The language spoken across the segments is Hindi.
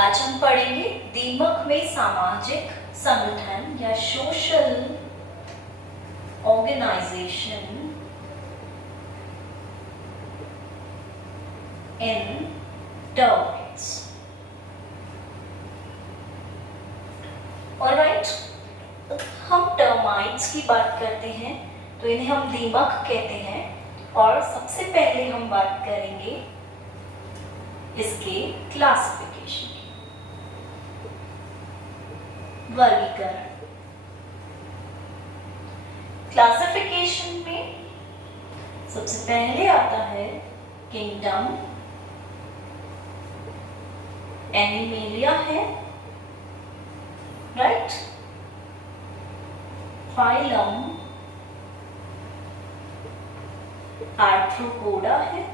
आज हम पढ़ेंगे दीमक में सामाजिक संगठन या सोशल ऑर्गेनाइजेशन इन टर्माइट्स। ऑलराइट, हम टर्माइट्स की बात करते हैं तो इन्हें हम दीमक कहते हैं। और सबसे पहले हम बात करेंगे इसके क्लासिफिकेशन की, वर्गीकरण। क्लासिफिकेशन में सबसे पहले आता है किंगडम, एनिमेलिया है, राइट, फाइलम आर्थ्रोपोडा है,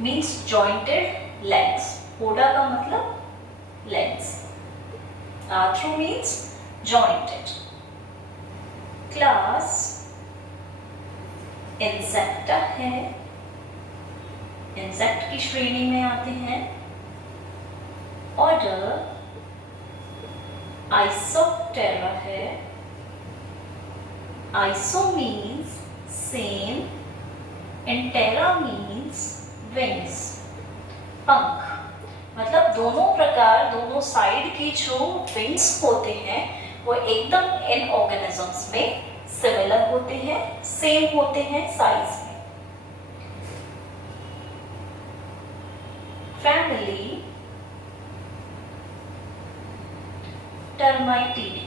मीन्स जॉइंटेड लेग्स। पोडा का मतलब legs, arthro means jointed. Class Insecta है, इंसेक्ट की श्रेणी में आते हैं। ऑर्डर आइसोप्टेरा है, iso means same and tera means wings, पंख। मतलब दोनों प्रकार, दोनों साइड की जो विंग्स होते हैं वो एकदम इन ऑर्गेनिजम्स में सिमिलर होते हैं, सेम होते हैं साइज में। Family Termitidae,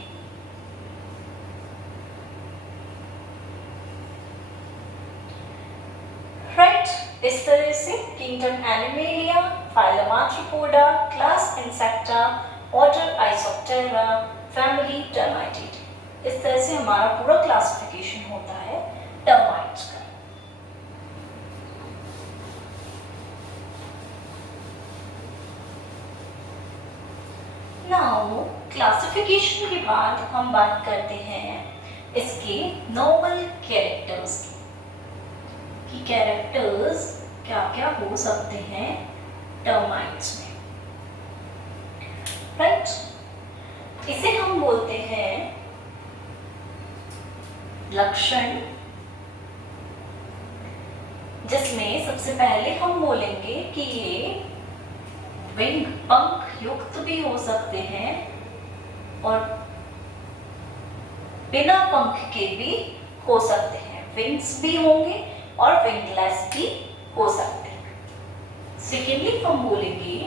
right. इस तरह से kingdom Animalia, phylum Arthropoda, class Insecta, order Isoptera, family Termitidae. इस तरह से हमारा पूरा क्लासिफिकेशन होता है टर्माइट्स का। नाउ क्लासिफिकेशन के बाद हम बात करते हैं इसके नॉर्मल कैरेक्टर्स की, कि कैरेक्टर्स क्या क्या हो सकते हैं टर्माइट्स में, राइट। इसे हम बोलते हैं लक्षण, जिसमें सबसे पहले हम बोलेंगे कि ये विंग, पंख युक्त भी हो सकते हैं और बिना पंख के भी हो सकते हैं। विंग्स भी होंगे और विंगलेस भी हो सकते हैं। सेकेंडली हम बोलेंगे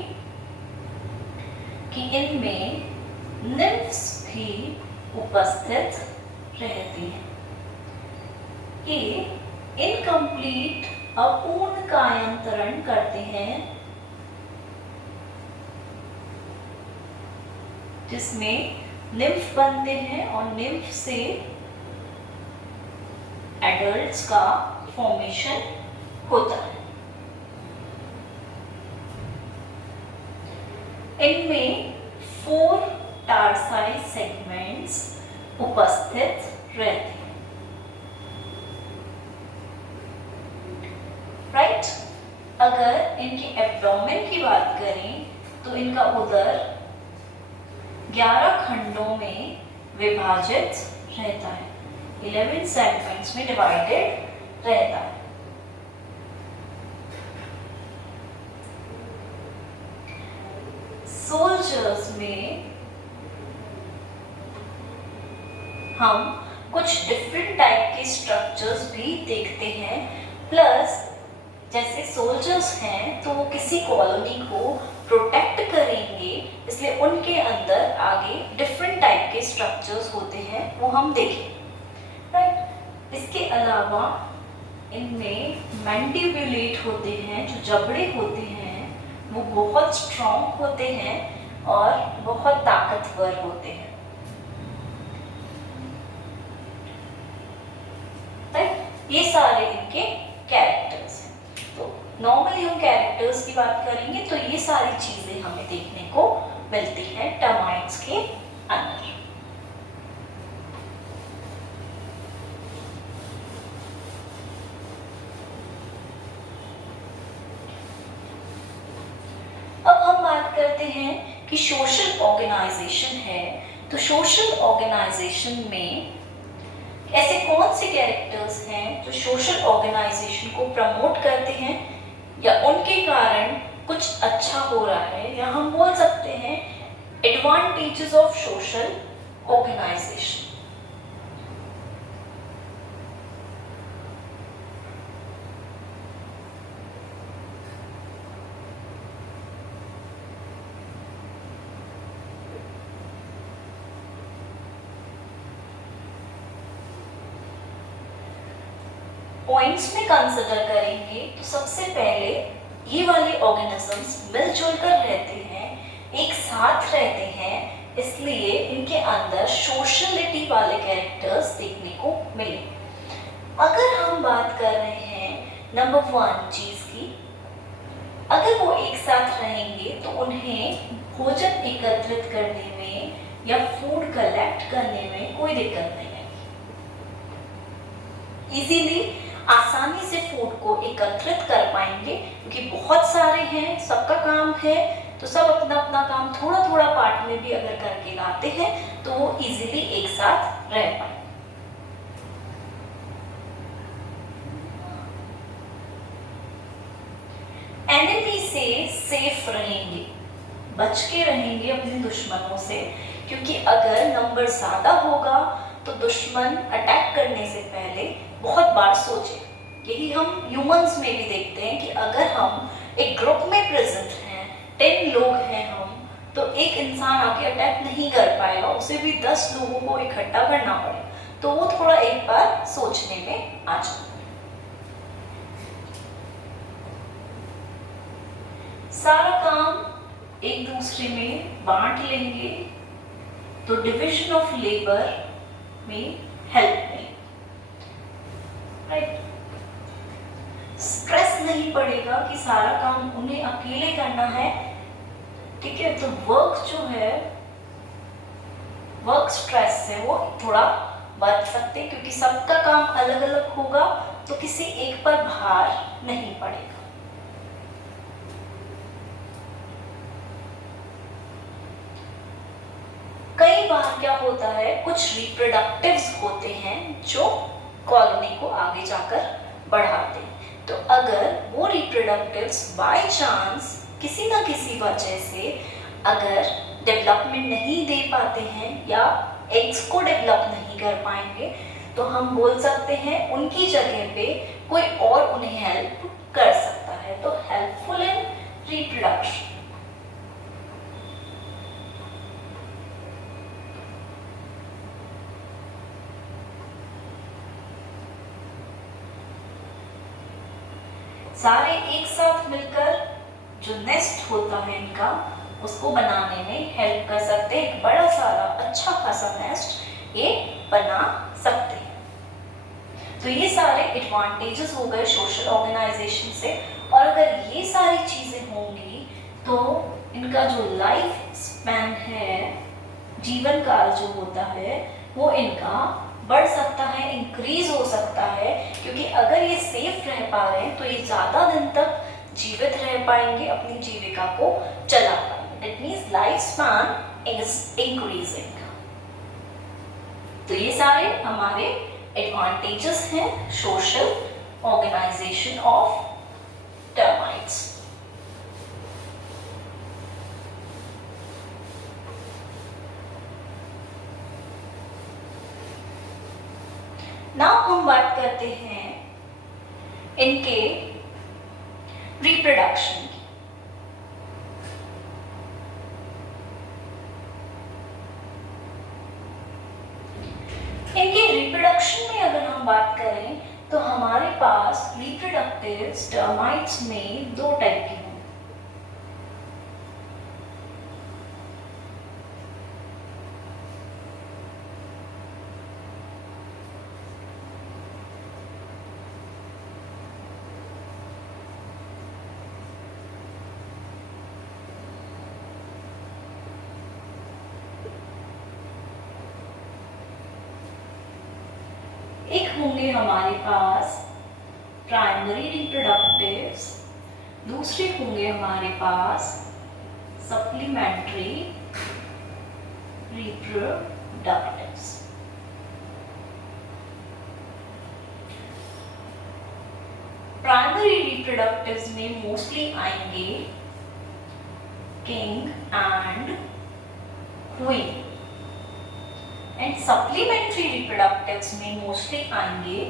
कि इनमें निम्फ्स भी उपस्थित रहती हैं। ये इनकम्प्लीट, अपूर्ण कायांतरण करते हैं, जिसमें निम्फ बनते हैं और निम्फ से एडल्ट्स का फॉर्मेशन होता है। इनमें 4 टार्साई सेगमेंट्स उपस्थित रहते हैं, राइट। अगर इनके एब्डोमेन की बात करें तो इनका उदर 11 खंडों में विभाजित रहता है, 11 सेगमेंट्स में डिवाइडेड रहता है। सोल्जर्स में हम कुछ डिफरेंट टाइप के स्ट्रक्चर्स भी देखते हैं। प्लस जैसे सोल्जर्स हैं तो वो किसी कॉलोनी को प्रोटेक्ट करेंगे, इसलिए उनके अंदर आगे डिफरेंट टाइप के स्ट्रक्चर्स होते हैं, वो हम देखें, राइट। इसके अलावा इनमें मैंडिबुलेट होते हैं, जो जबड़े होते हैं वो बहुत स्ट्रॉन्ग होते हैं और बहुत ताकतवर होते हैं, राइट। ये सारे इनके कैरेक्टर्स हैं। तो नॉर्मली हम कैरेक्टर्स की बात करेंगे तो ये सारी चीजें हमें देखने को मिलती है टर्माइट्स के अंदर। करते हैं कि सोशल ऑर्गेनाइजेशन है, तो सोशल ऑर्गेनाइजेशन में ऐसे कौन से कैरेक्टर्स हैं जो सोशल ऑर्गेनाइजेशन को प्रमोट करते हैं या उनके कारण कुछ अच्छा हो रहा है, या हम बोल सकते हैं advantages of social organization. Points में कंसिडर करेंगे तो सबसे पहले ये वाले ऑर्गेनिजम्स मिलजुल कर रहते हैं, एक साथ रहते हैं, इसलिए इनके अंदर सोशलिटी वाले कैरेक्टर्स देखने को मिले। अगर हम बात कर रहे हैं नंबर 1 चीज की, अगर वो एक साथ रहेंगे तो उन्हें भोजन एकत्रित करने में या फूड कलेक्ट करने में कोई दिक्कत नहीं है। इजीली आसानी से फूड को एकत्रित कर पाएंगे, क्योंकि बहुत सारे हैं, सबका काम है, तो सब अपना अपना काम थोड़ा थोड़ा पार्ट में भी अगर करके लाते हैं तो वो इजीली एक साथ रह पाएंगे। एनिमी से सेफ रहेंगे, बच के रहेंगे अपने दुश्मनों से, क्योंकि अगर नंबर ज्यादा होगा तो दुश्मन अटैक करने से पहले बहुत बार सोचे। यही हम ह्यूमंस में भी देखते हैं कि अगर हम एक ग्रुप में प्रेजेंट हैं, 10 लोग हैं हम, तो एक इंसान आके अटैक नहीं कर पाएगा, उसे भी 10 लोगों को इकट्ठा करना पड़ेगा, तो वो थोड़ा एक बार सोचने में आ जाता है। सारा काम एक दूसरे में बांट लेंगे तो डिविजन ऑफ लेबर में हेल्प मिलेगी, राइट। स्ट्रेस नहीं पड़ेगा कि सारा काम उन्हें अकेले करना है, ठीक है। तो वर्क जो है, वर्क स्ट्रेस से वो थोड़ा बच सकते हैं, क्योंकि सबका काम अलग अलग होगा तो किसी एक पर भार नहीं पड़ेगा। कई बार क्या होता है, कुछ रिप्रोडक्टिव्स होते हैं जो कॉलोनी को आगे जाकर बढ़ाते हैं, तो अगर वो रिप्रोडक्टिव्स बाय चांस किसी ना किसी वजह से अगर डेवलपमेंट नहीं दे पाते हैं या एग्स को डेवलप नहीं कर पाएंगे, तो हम बोल सकते हैं उनकी जगह पे कोई और उन्हें हेल्प कर सकता है, तो हेल्पफुल इन रिप्रोडक्शन। सारे एक साथ मिलकर जो नेस्ट होता है इनका, उसको बनाने में हेल्प कर सकते हैं। एक बड़ा सारा अच्छा खासा नेस्ट ये बना सकते हैं। तो ये सारे एडवांटेजेस हो गए सोशल ऑर्गेनाइजेशन से, और अगर ये सारी चीजें होंगी तो इनका जो लाइफ स्पैन है, जीवन काल जो होता है, वो इनका बढ़ सकता है, इंक्रीज हो सकता है, क्योंकि अगर ये सेफ रह पा रहे हैं तो ये ज्यादा दिन तक जीवित रह पाएंगे, अपनी जीविका को चला पाएंगे। It means life span is increasing. तो ये सारे हमारे एडवांटेजेस हैं social organization of termites. Now हम बात करते हैं इनके रिप्रोडक्शन की। इनके रिप्रोडक्शन में अगर हम बात करें तो हमारे पास रिप्रोडक्टिव टर्माइट्स में 2 टाइप के हैं। एक होंगे हमारे पास प्राइमरी रिप्रोडक्टिव्स, दूसरे होंगे हमारे पास supplementary reproductives. प्राइमरी रिप्रोडक्टिव्स में मोस्टली आएंगे king and queen, and supplementary reproductives में मोस्टली आएंगे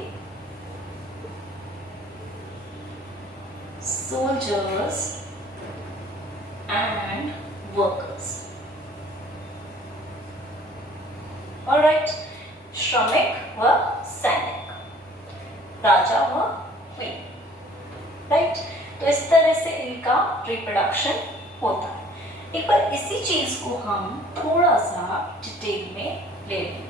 सोल्जर्स एंड वर्कर्स. ऑलराइट, श्रमिक व सैनिक, राजा व क्वीन. राइट, तो इस तरह से इनका रिप्रोडक्शन होता है. एक बार इसी चीज को हम थोड़ा सा डिटेल में ले लेंगे.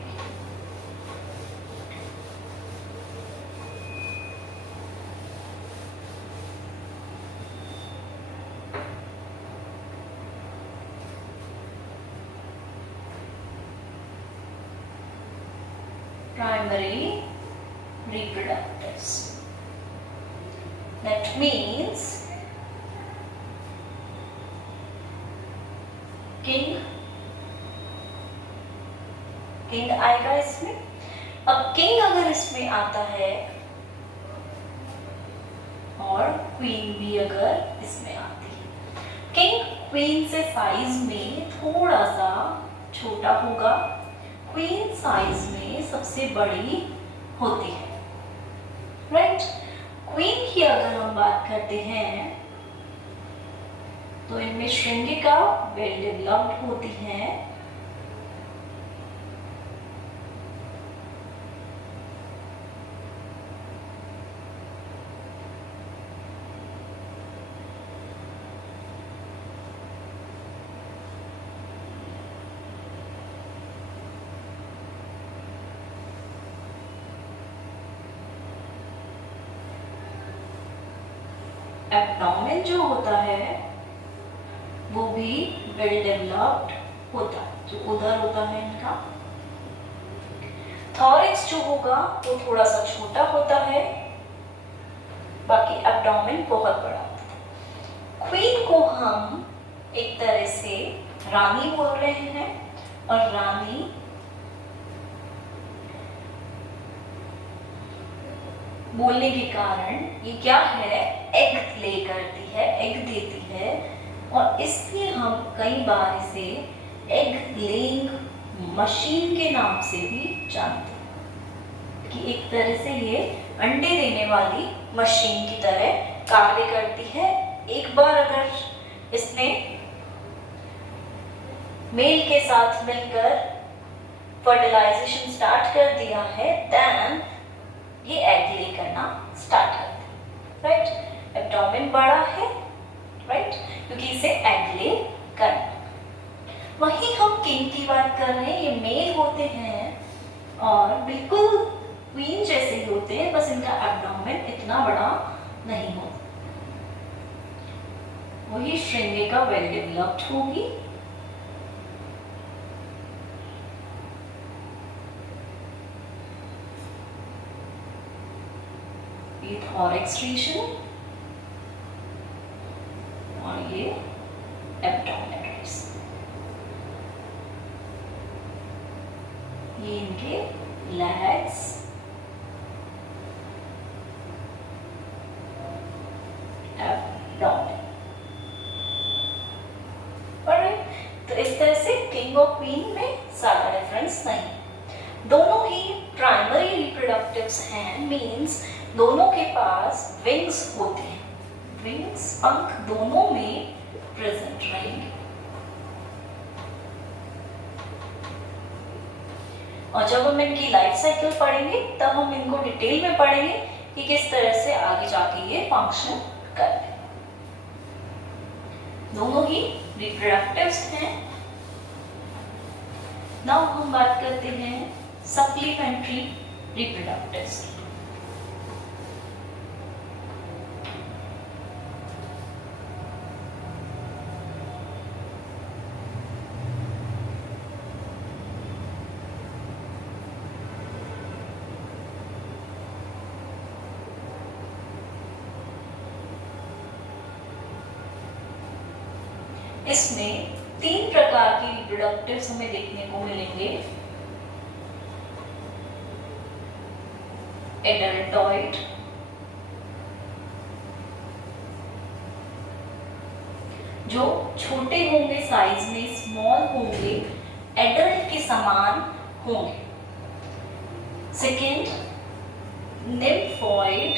Primary reproductives. That means king आएगा इसमें. अब किंग अगर इसमें आता है और क्वीन भी अगर इसमें आती है, किंग क्वीन से साइज में थोड़ा सा छोटा होगा, क्वीन साइज में सबसे बड़ी होती है. राइट, क्वीन की अगर हम बात करते हैं तो इनमें श्रृंगिका वेल डेवलप्ड होती है. एब्डोमेन जो होता है वो भी वेल डेवलप्ड होता है, जो उधर होता है इनका. थॉरिक्स जो होगा वो थोड़ा सा छोटा होता है, बाकी एब्डोमेन बहुत बड़ा होता है. क्वीन को हम एक तरह से रानी बोल रहे हैं, और रानी बोलने के कारण ये क्या है, एग ले करती है, एग देती है, और इसलिए हम कई बार इसे एग लेइंग मशीन के नाम से भी जानते हैं, कि एक तरह से ये अंडे देने वाली मशीन की तरह कार्य करती है. एक बार अगर इसने मेल के साथ मिलकर फर्टिलाइजेशन स्टार्ट कर दिया है, देन ये एग ले करना स्टार्ट करते हैं. राइट, एब्डोमेन बड़ा है, राइट, क्योंकि इसे एग ले करना. वहीं हम किंग की बात कर रहे हैं, ये मेल होते हैं और बिल्कुल क्वीन जैसे ही होते हैं, बस इनका एब्डोमेन इतना बड़ा नहीं होता. वही श्रृंगिका वेल डेवलप्ड होगी. ये थॉरिक्स रीजन और ये एब्डोमेन रीजन, ये इनके लेग्स, एब्डोमेन. तो इस तरह से किंग और क्वीन में ज्यादा डिफरेंस नहीं. दोनों ही प्राइमरी रिप्रोडक्टिव्स हैं, मींस दोनों के पास विंग्स होते हैं. विंग्स, पंख दोनों में प्रेजेंट रहेंगे. और जब हम इनकी लाइफ साइकिल पढ़ेंगे तब हम इनको डिटेल में पढ़ेंगे कि किस तरह से आगे जाके ये फंक्शन करते हैं. दोनों ही रिप्रोडक्टिव्स हैं. नाउ हम बात करते हैं सप्लीमेंट्री रिप्रोडक्टिव्स. इसमें 3 प्रकार की रिप्रोडक्टिव्स हमें देखने को मिलेंगे। एडल्टॉइड, जो छोटे होंगे, साइज में स्मॉल होंगे, एडल्ट के समान होंगे। सेकेंड, निम्फॉइड,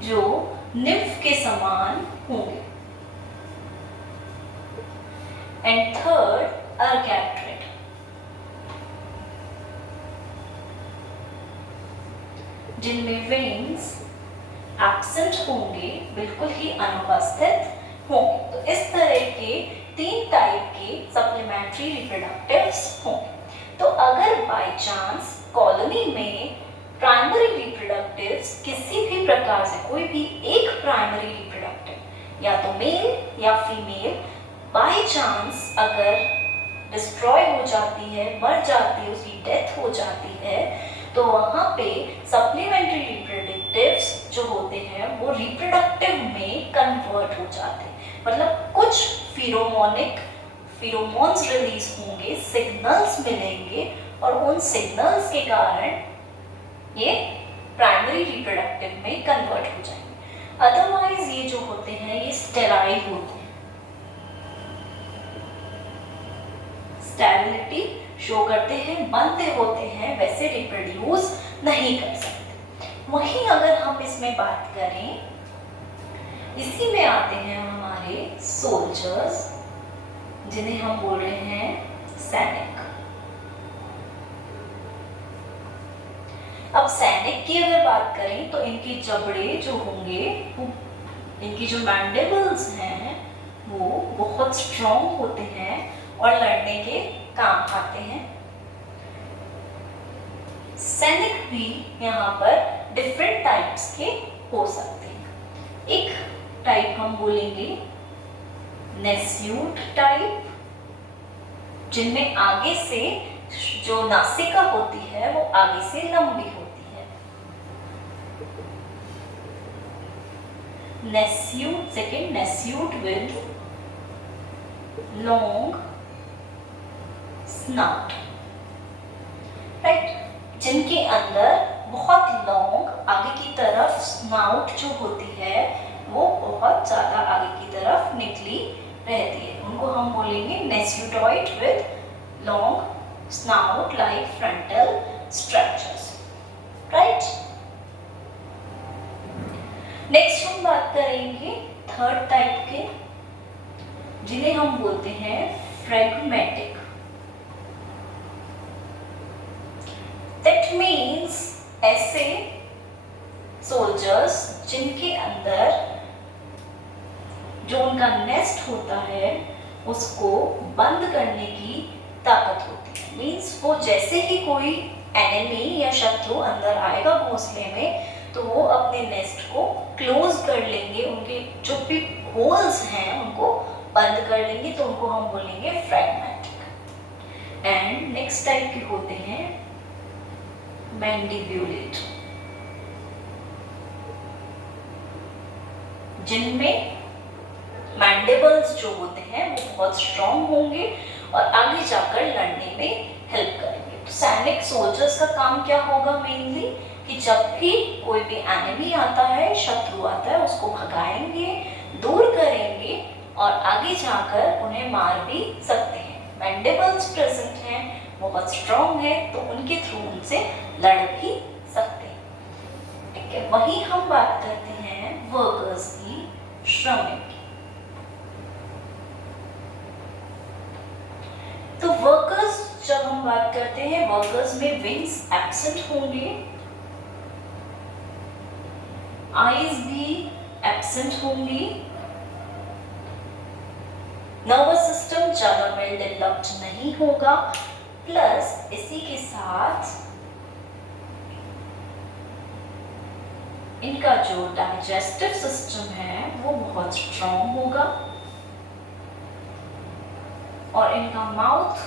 जो निम्फ के समान होंगे। एंड थर्ड, अर्कैप्ट्रिड, जिनमें विंग्स एब्सेंट होंगे, बिल्कुल ही अनुपस्थित होंगे। तो इस तरह के 3 टाइप के सप्लीमेंट्री रिप्रोडक्टिव्स होंगे। तो अगर बाय चांस कॉलोनी में प्राइमरी रिप्रोडक्टिव्स किसी भी प्रकार से, कोई भी एक प्राइमरी रिप्रोडक्टिव या तो मेल या फीमेल बाय चांस अगर डिस्ट्रॉय हो जाती है, मर जाती है, उसकी डेथ हो जाती है, तो वहाँ पे सप्लीमेंट्री रिप्रोडक्टिव्स जो होते हैं वो रिप्रोडक्टिव में कन्वर्ट हो जाते हैं। मतलब कुछ फिरोमोन्स रिलीज होंगे, सिग्नल्स मिलेंगे और उन सिग्नल्स के कारण ये प्राइमरी रिप्रोडक्टिव में कन्वर्ट हो जाएंगे। अदरवाइज ये जो होते हैं ये स्टेराइल होते हैं, स्टेरिलिटी शो करते हैं, बनते होते हैं, वैसे रिप्रोड्यूस नहीं कर सकते। वहीं अगर हम इसमें बात करें, इसी में आते हैं हमारे सोल्जर्स, जिन्हें हम बोल रहे हैं सैनिक। अब सैनिक की अगर बात करें तो इनके जबड़े जो होंगे, इनकी जो मैंडिबल्स हैं वो बहुत स्ट्रॉन्ग होते हैं और लड़ने के काम आते हैं। सैनिक भी यहाँ पर डिफरेंट टाइप्स के हो सकते हैं। एक टाइप हम बोलेंगे नेस्यूट टाइप, जिनमें आगे से जो नासिका होती है वो आगे से लंबी होती है। Nasute, second nasute with long snout, right, जिनके अंदर बहुत लॉन्ग आगे की तरफ स्नाउट जो होती है वो बहुत ज्यादा आगे की तरफ निकली रहती है। उनको हम बोलेंगे nasutoid with long snout like frontal structures, right. Next हम बात करेंगे थर्ड टाइप के, जिन्हें हम बोलते हैं फ्रेगमेटिक। दैट मीन्स ऐसे सोल्जर्स जिनके अंदर जो उनका नेस्ट होता है उसको बंद करने की ताकत होती है। मीन्स वो जैसे ही कोई एनिमी या शत्रु अंदर आएगा घोंसले में तो वो अपने नेस्ट को क्लोज कर लेंगे, उनके जो भी होल्स हैं उनको बंद कर लेंगे, तो उनको हम बोलेंगे फ्रैगमेटिक। एंड नेक्स्ट टाइप के होते हैं मैंडिब्यूलेट, जिनमें मैंडिबल्स जो होते हैं वो बहुत स्ट्रॉन्ग होंगे और आगे जाकर लड़ने में हेल्प करेंगे। तो सैनिक सोल्जर्स का काम क्या होगा मेनली कि जब भी कोई भी एनिमी आता है, शत्रु आता है, उसको भगाएंगे, दूर करेंगे और आगे जाकर उन्हें मार भी सकते हैं। मैंडिबल्स प्रेजेंट हैं, बहुत स्ट्रॉन्ग है, तो उनके थ्रू उनसे लड़ भी सकते हैं, ठीक है। वहीं हम बात करते हैं वर्कर्स की, श्रमिक की। तो वर्कर्स जब हम बात करते हैं, वर्कर्स में विंग्स एब्सेंट होंगे, आईज भी एब्सेंट होंगी, नर्वस सिस्टम ज्यादा वेल डेवलप्ड नहीं होगा, प्लस इसी के साथ इनका जो डाइजेस्टिव सिस्टम है वो बहुत स्ट्रॉन्ग होगा और इनका माउथ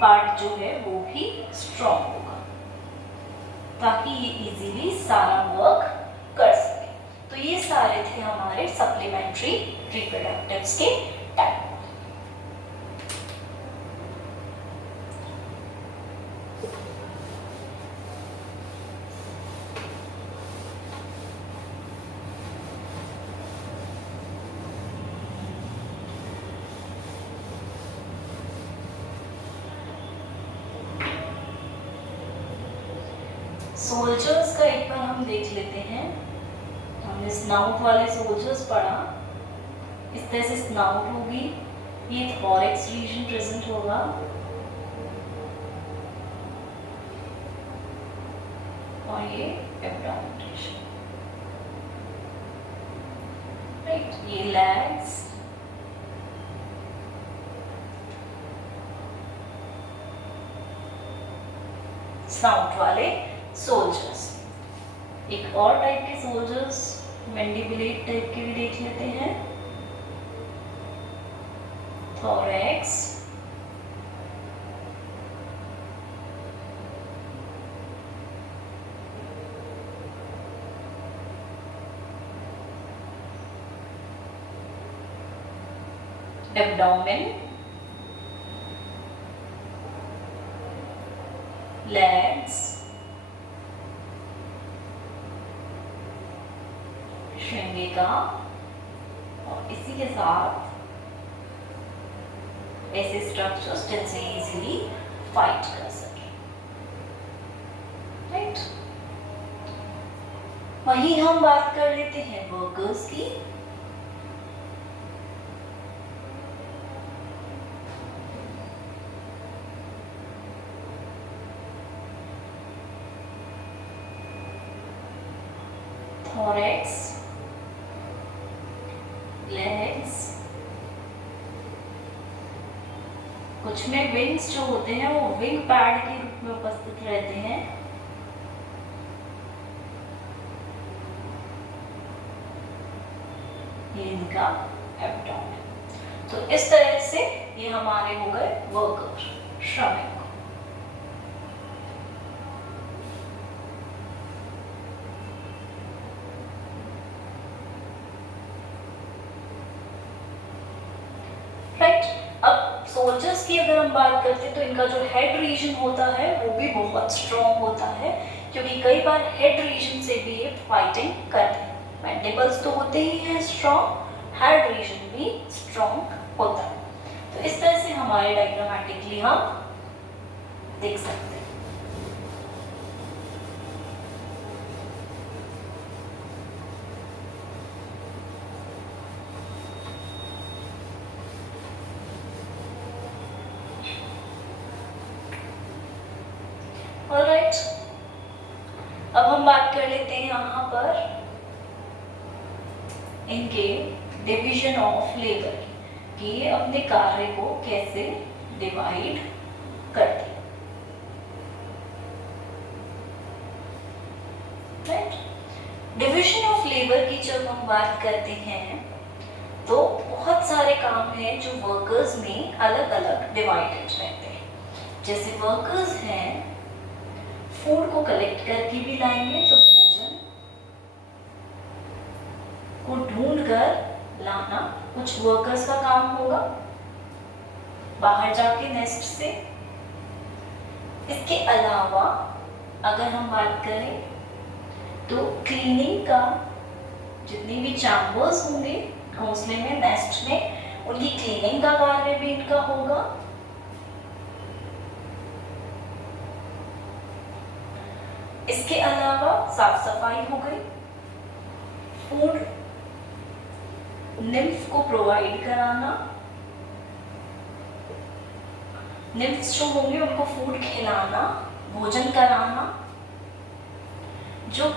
पार्ट जो है वो भी स्ट्रॉन्ग होगा ताकि ये इजीली सारा वर्क कर सके। तो ये सारे थे हमारे सप्लीमेंट्री रिप्रोडक्टिव्स के टाइम। सोल्जर्स का एक बार हम देख लेते हैं। हमने स्नाउट वाले सोल्जर्स पढ़ा। इस तरह से स्नाउट होगी, ये थॉरैक्स रीजन प्रेजेंट होगा, और ये एब्डोमेन रीजन, राइट। ये लेग्स, स्नाउट वाले सोल्जर्स। एक और टाइप के सोल्जर्स मैंडिबुलेट टाइप के भी देख लेते हैं। थॉरैक्स, एब्डोमेन, लेग्स, श्रृंगिका, और इसी के साथ ऐसे स्ट्रक्चर्स जिनसे इजीली फाइट कर सके, राइट। वहीं हम बात कर लेते हैं वर्कर्स की। थॉरैक्स, लेग्स, कुछ में विंग्स जो होते हैं वो विंग पैड के रूप में उपस्थित रहते हैं। ये इनका एब्डोमेन। तो इस तरह से ये हमारे हो गए वर्कर, श्रमिक। राइट। अब सोल्जर्स की अगर हम बात करते हैं तो इनका जो हेड रीजन होता है वो भी बहुत स्ट्रॉन्ग होता है, क्योंकि कई बार हेड रीजन से भी ये फाइटिंग करते हैं। मैंडिबल्स तो होते ही हैं स्ट्रॉन्ग, हेड रीजन भी स्ट्रॉन्ग होता है। तो इस तरह से हमारे डायग्रामेटिकली हम देख सकते हैं। ऑलराइट, अब हम बात कर लेते हैं यहाँ पर इनके डिवीजन ऑफ लेबर कि ये अपने कार्य को कैसे डिवाइड करते हैं, राइट। डिवीजन ऑफ लेबर की जब हम बात करते हैं तो बहुत सारे काम हैं जो वर्कर्स में अलग अलग डिवाइडेड रहते हैं। जैसे वर्कर्स हैं फूड को कलेक्ट करके भी लाएंगे, तो भोजन को ढूंढ कर लाना कुछ वर्कर्स का काम होगा बाहर जाके नेस्ट से। इसके अलावा अगर हम बात करें तो क्लीनिंग का, जितनी भी चैम्बर्स होंगे घोंसले में, नेस्ट में, उनकी क्लीनिंग का कार्य भी इनका होगा। इसके अलावा साफ सफाई हो गई, फूड निम्फ को प्रोवाइड कराना, निम्फ्स जो होंगे उनको फूड खिलाना, भोजन कराना। जो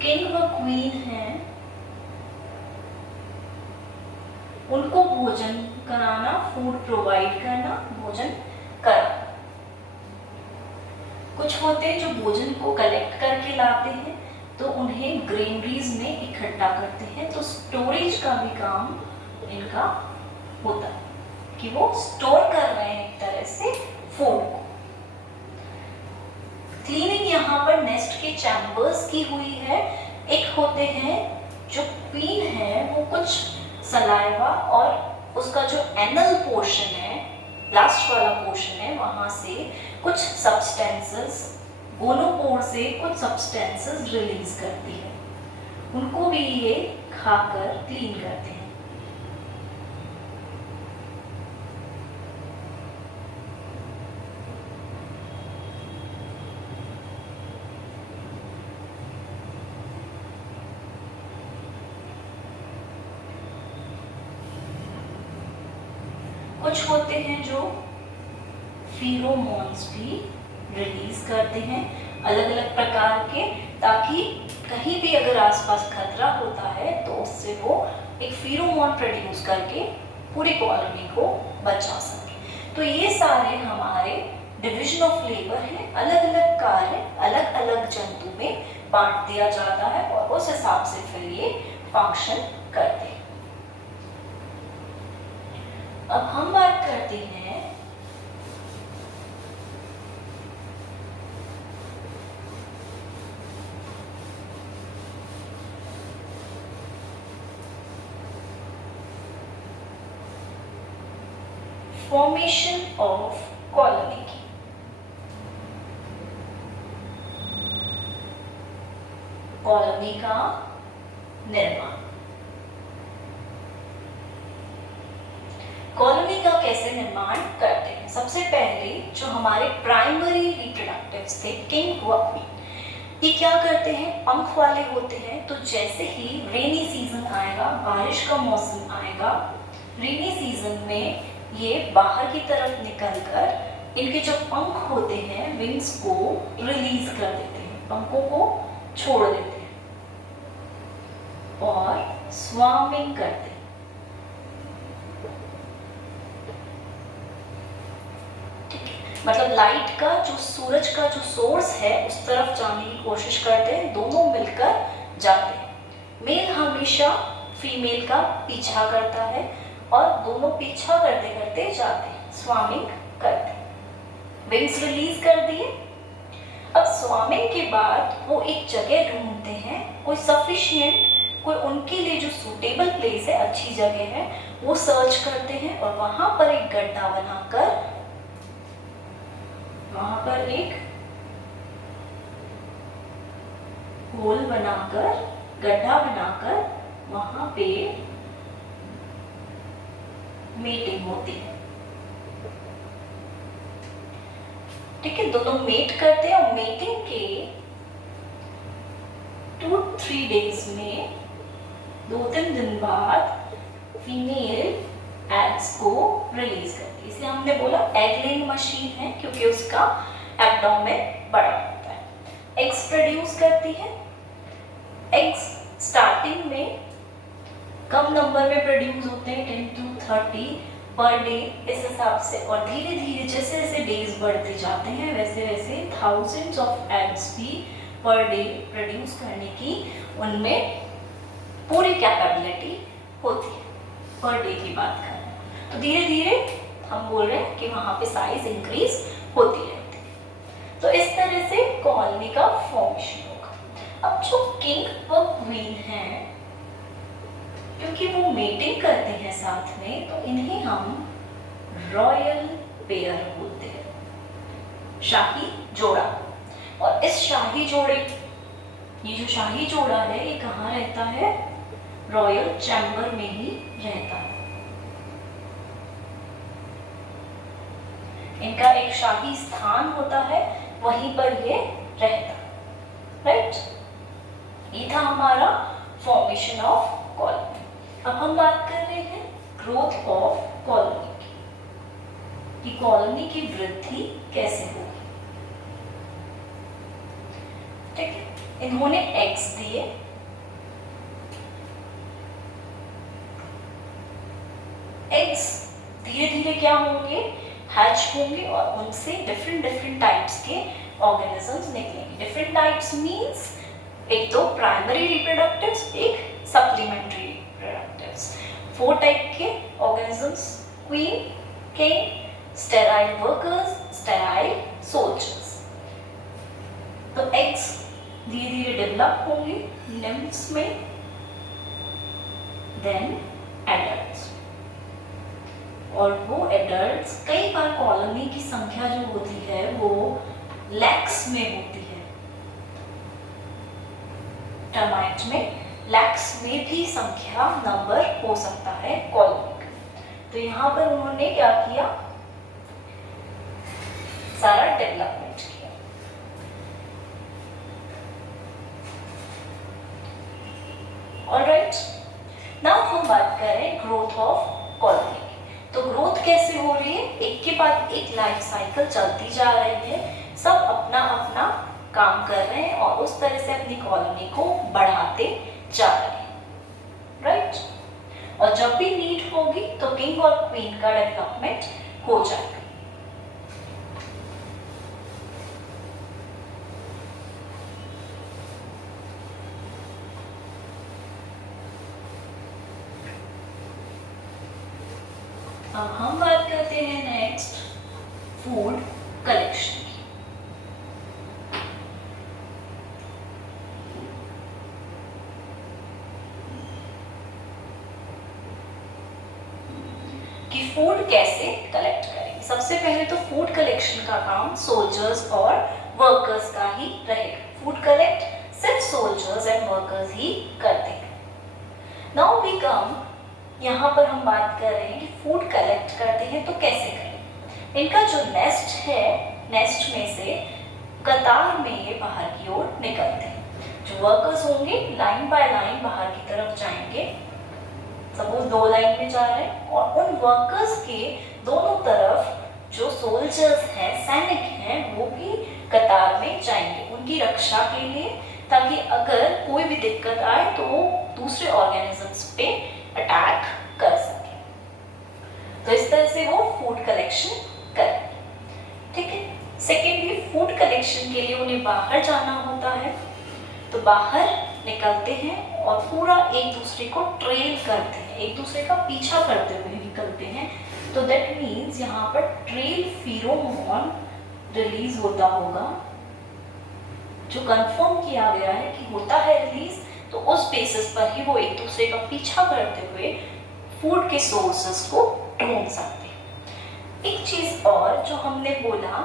किंग व क्वीन हैं उनको भोजन कराना, फूड प्रोवाइड करना, भोजन कराना। कुछ होते हैं जो भोजन को कलेक्ट करके लाते हैं तो उन्हें ग्रेनरीज में इकट्ठा करते हैं, तो स्टोरेज का भी काम इनका होता है कि वो स्टोर कर रहे हैं एक तरह से फूड को। क्लीनिंग यहाँ पर नेस्ट के चैम्बर्स की हुई है। एक होते हैं जो क्वीन है वो कुछ सलाइवा और उसका जो एनल पोर्शन है, लास्ट वाला पोर्शन है, वहाँ से कुछ सब्सटेंसेस, गोनोपोर से कुछ सब्सटेंसेस रिलीज करती है, उनको भी ये खाकर क्लीन करते हैं। कुछ होते हैं जो फीरोमोन्स भी रिलीज करते हैं अलग अलग प्रकार के, ताकि कहीं भी अगर आसपास खतरा होता है तो उससे वो एक फीरोमोन प्रोड्यूस करके पूरी कॉलोनी को बचा सके। तो ये सारे हमारे डिवीजन ऑफ लेबर हैं, अलग अलग कार्य अलग अलग जंतु में बांट दिया जाता है और उस हिसाब से फिर ये फंक्शन करते हैं। अब हम बात करते हैं फॉर्मेशन ऑफ कॉलोनी की। कॉलोनी का निर्माण, कॉलोनी का कैसे निर्माण करते हैं। सबसे पहले जो हमारे प्राइमरी रिप्रोडक्टिव्स थे, किंग व क्वीन, ये क्या करते हैं, पंख वाले होते हैं। तो जैसे ही रेनी सीजन आएगा, बारिश का मौसम आएगा, रेनी सीजन में ये बाहर की तरफ निकलकर इनके जो पंख होते हैं, विंग्स को रिलीज कर देते हैं, पंखों को छोड़ देते हैं और स्वार्मिंग करते हैं। मतलब लाइट का जो, सूरज का जो सोर्स है उस तरफ जाने की कोशिश करते हैं, दोनों मिलकर जाते हैं। मेल हमेशा फीमेल का पीछा करता है और दोनों पीछा करते करते जाते हैं, स्वार्मिंग करते हैं। विंग्स रिलीज कर दिए। अब स्वार्मिंग के बाद वो एक जगह ढूंढते हैं, कोई सफिशिएंट, कोई उनके लिए जो सूटेबल प्लेस है, अच्छी जगह है, वो सर्च करते हैं और वहां पर एक गड्ढा बनाकर, वहां पर एक होल बनाकर, गड्ढा बनाकर वहां पे मीटिंग होती है। ठीक है, दोनों मीट करते हैं और मीटिंग के 2-3 डेज में, 2-3 दिन बाद फीमेल एग्स को रिलीज करती है। इसे हमने बोला एग लेइंग मशीन है, क्योंकि उसका एब्डोमेन बड़ा होता है। एग्स प्रोड्यूस करती है। एग्स स्टार्टिंग में कम नंबर में प्रोड्यूस होते हैं, 10 to 30 पर डे, इस हिसाब से, और धीरे धीरे जैसे जैसे डेज बढ़ते जाते हैं वैसे वैसे थाउजेंड्स ऑफ एग्स भी पर डे प्रोड्यूस करने की उनमें पूरी कैपेबिलिटी होती है। पर डे की बात करें तो धीरे धीरे हम बोल रहे हैं कि वहाँ पे साइज इंक्रीज होती रहती है। तो इस तरह से कॉलोनी का फॉर्मेशन होगा। अब जो किंग व क्वीन है, क्योंकि वो मेटिंग करते हैं साथ में, तो इन्हें हम रॉयल पेयर बोलते हैं, शाही जोड़ा। और इस शाही जोड़े, ये जो शाही जोड़ा है, ये कहाँ रहता है, रॉयल चैम्बर में ही रहता है। इनका एक शाही स्थान होता है, वहीं पर ये रहता है। राइट, ये था हमारा फॉर्मेशन ऑफ कॉलोनी। अब हम बात कर रहे हैं ग्रोथ ऑफ कॉलोनी की, कि कॉलोनी की वृद्धि कैसे होगी। ठीक है, इन्होंने एग्स दिए, एग्स धीरे धीरे क्या होंगे, हैच होंगे और उनसे डिफरेंट डिफरेंट टाइप्स के ऑर्गेनिजम्स निकलेंगे। डिफरेंट टाइप्स मींस एक तो प्राइमरी रिप्रोडक्टिव्स, एक सप्लीमेंट्री रिप्रोडक्टिव्स। 4 टाइप के organisms, queen, king, sterile workers, sterile soldiers. तो एग्स धीरे धीरे डेवलप होंगे निम्फ्स में, देन एडल्ट्स। और वो एडल्ट्स कई बार कॉलोनी की संख्या जो होती है वो लैक्स में होती है। टर्माइट में लैक्स में भी संख्या नंबर हो सकता है कॉलोनी का। तो यहाँ पर उन्होंने क्या किया, सारा डेवलपमेंट किया। ऑलराइट, नाउ हम बात करें ग्रोथ ऑफ कॉलोनी। तो ग्रोथ कैसे हो रही है, एक के बाद एक लाइफ साइकिल चलती जा रही है, सब अपना अपना काम कर रहे हैं और उस तरह से अपनी कॉलोनी को बढ़ाते जा रहे हैं, राइट। और जब भी नीड होगी तो किंग और क्वीन का डेवलपमेंट हो जाएगा। अब हम बात करते हैं नेक्स्ट फूड कलेक्शन की। कि फूड कैसे कलेक्ट करेंगे। सबसे पहले तो फूड कलेक्शन का काम सोल्जर्स और वर्कर्स का ही रहेगा। फूड कलेक्ट सिर्फ सोल्जर्स एंड वर्कर्स ही करते हैं। नाउ वी कम, यहाँ पर हम बात कर रहे हैं कि फूड कलेक्ट करते हैं तो कैसे करें। इनका जो नेस्ट है, नेस्ट में से कतार में ये बाहर की ओर निकलते हैं। जो वर्कर्स होंगे लाइन बाय लाइन बाहर की तरफ जाएंगे। सपोज 2 लाइन में जा रहे हैं और उन वर्कर्स के दोनों तरफ जो सोल्जर्स हैं, सैनिक हैं, वो भी कतार में जाएंगे उनकी रक्षा के लिए, ताकि अगर कोई भी दिक्कत आए तो वो दूसरे ऑर्गेनिजम्स पे अटैक कर सके। तो इस तरह से वो फूड कलेक्शन करें, ठीक है। सेकेंडली, फूड कलेक्शन के लिए उन्हें बाहर जाना होता है, तो बाहर निकलते हैं और पूरा एक दूसरे को ट्रेल करते हैं, एक दूसरे का पीछा करते हुए निकलते हैं। तो दैट मीन्स यहाँ पर ट्रेल फेरोमोन रिलीज होता होगा, जो कंफर्म किया गया है कि होता है रिलीज। तो उस बेसिस पर ही वो एक दूसरे का पीछा करते हुए फूड के सोर्सेस को ढूंढ सकते हैं। एक चीज और जो हमने बोला,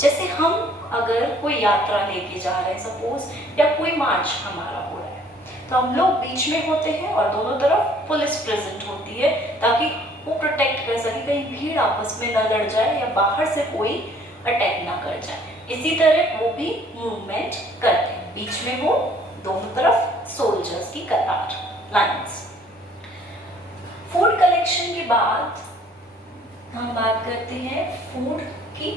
जैसे हम अगर कोई यात्रा लेके जा रहे हैं सपोज, या कोई मार्च हमारा हो रहा है, तो हम लोग बीच में होते हैं और दोनों तरफ पुलिस प्रेजेंट होती है, ताकि वो प्रोटेक्ट कर सके, कहीं भीड़ आपस में न लड़ जाए या बाहर से कोई अटैक ना कर जाए। इसी तरह वो भी मूवमेंट करते हैं, बीच में वो दोनों तरफ सोल्जर्स की कतार, लाइंस। फूड कलेक्शन के बाद हम बात करते हैं फूड की,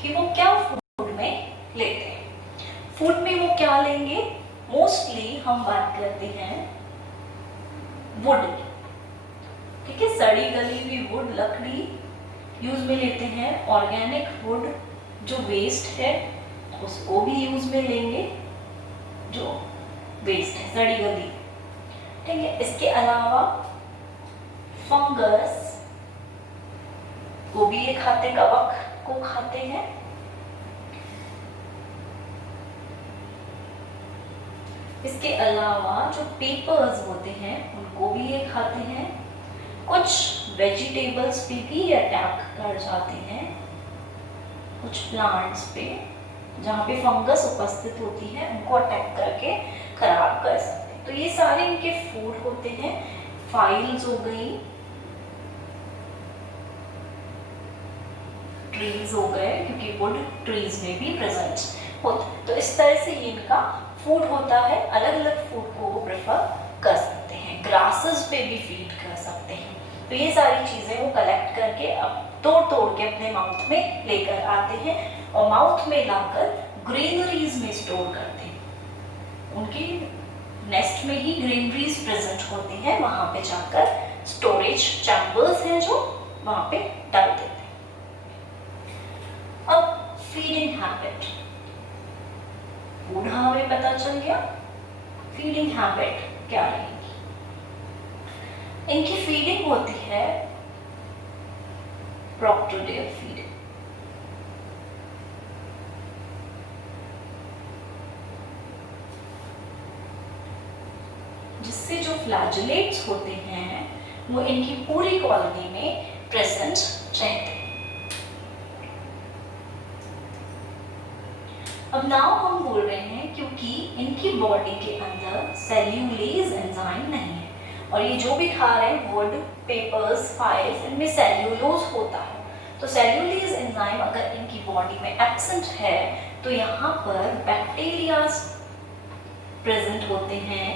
कि वो क्या फूड में लेते हैं। फूड में वो क्या लेंगे, मोस्टली हम बात करते हैं वुड, ठीक है, सड़ी गली हुई वुड, लकड़ी यूज में लेते हैं। ऑर्गेनिक वुड जो वेस्ट है उसको भी यूज में लेंगे, जो वेस्ट है, सड़ी गली, ठीक है। इसके अलावा फंगस को भी ये खाते, कवक को खाते हैं। इसके अलावा जो पेपर्स होते हैं उनको भी ये खाते हैं। कुछ वेजिटेबल्स पे भी अटैक कर जाते हैं, कुछ प्लांट्स पे जहाँ पे फंगस उपस्थित होती है उनको अटैक करके खराब कर सकते हैं। तो ये सारे इनके फूड होते हैं। फाइल्स हो गई, ट्रीज हो गए, क्योंकि वुड ट्रीज में भी प्रेजेंट होता है। तो इस तरह से इनका फूड होता है। अलग अलग फूड को वो प्रेफर कर सकते हैं, ग्रासेस पे भी फीड कर सकते हैं। तो ये सारी चीजें वो कलेक्ट करके अब तोड़ तोड़ के अपने माउथ में लेकर आते हैं और माउथ में लाकर ग्रेनरीज में स्टोर करते हैं। उनके नेस्ट में ही ग्रेनरीज प्रेजेंट होती हैं, वहां पे जाकर स्टोरेज चैम्बर्स हैं जो वहां पे डाल देते हैं। अब फीडिंग हैबिट, फूड हमें पता चल गया, फीडिंग हैबिट क्या रहेगी। इनकी फीडिंग होती है प्रोक्टोडियल फीडिंग। जिससे जो फ्लैजेलेट्स होते हैं वो इनकी पूरी कॉलोनी में प्रेजेंट रहते हैं। अब नाउ हम बोल रहे हैं क्योंकि इनकी बॉडी के अंदर सेल्यूलेज एंजाइम नहीं है, और ये जो भी खा रहे हैं वुड, पेपर्स, फाइल्स, इनमें सेल्यूलोज होता है। तो सेल्यूलेज एंजाइम अगर इनकी बॉडी में एब्सेंट है तो यहाँ पर बैक्टीरियाज प्रेजेंट होते हैं